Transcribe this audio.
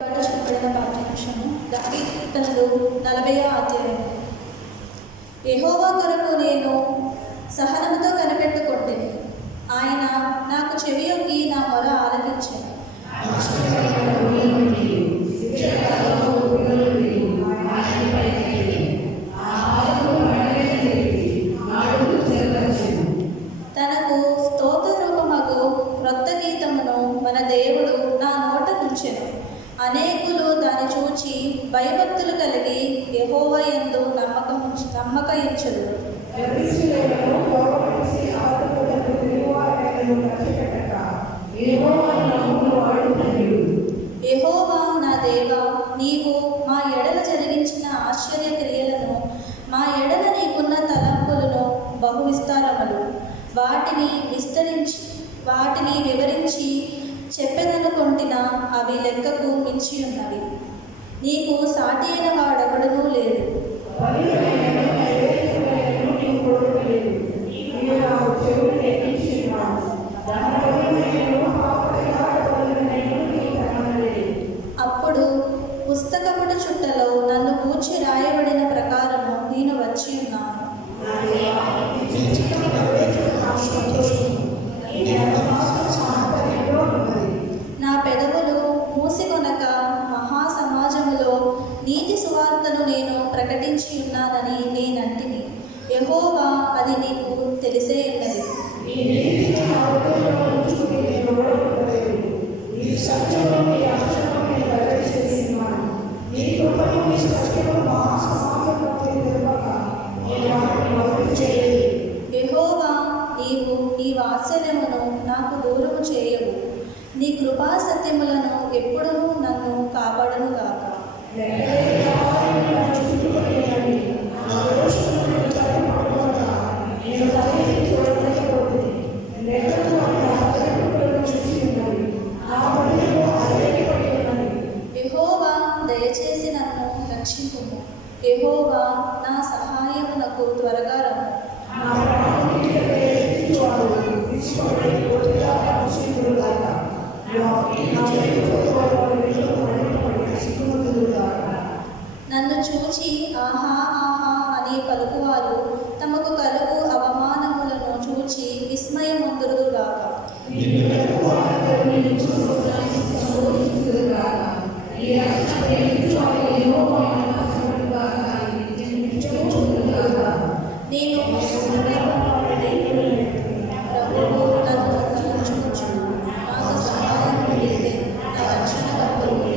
చెప్పబడిన పాఠ్యాంశము కీర్తనలు 40వ అధ్యాయం. యెహోవా కొరకు నేను సహనముతో కనిపెట్టుకొంటిని. ఆయన నాకు చెవియొగ్గి నా మొర ఆలకించెను. తనకు స్తోత్ర రూపమగు క్రొత్త గీతమును మన దేవుడు నా నోట నుంచెను. అనేకులు దాన్ని చూచి భయభక్తులు కలిగి యెహోవా యందు నమ్మకయించుదురు. యెహోవా నా దేవా, నీవు మా ఎడల జరిగించిన ఆశ్చర్య క్రియలను, మా ఎడల నీకున్న తలంపులను బహు విస్తారములు. వాటిని వివరించి చెప్పెదనుకొంటినా అవి లెక్కకు మించి ఉన్నవి. నీకు సాటి అయిన వాడొకడునూ లేడు. అప్పుడు పుస్తకముడు చుట్టలో నన్ను కూర్చి రాయబడిన ప్రకారము నేను వచ్చి ఉన్నాను. నా పెదవులు మూసికొనక మహాసమాజములో నీతి సువార్తను నేను ప్రకటించి ఉన్నానని నేనంటిని. యెహోవా, అది నీకు తెలిసే ఉన్నది. యెహోవా, నీవు నీ వాత్సల్యమును నాకు దూరము చేయవు. నీ కృపా సత్యములను ఎప్పుడూ నన్ను కాపాడును గాక.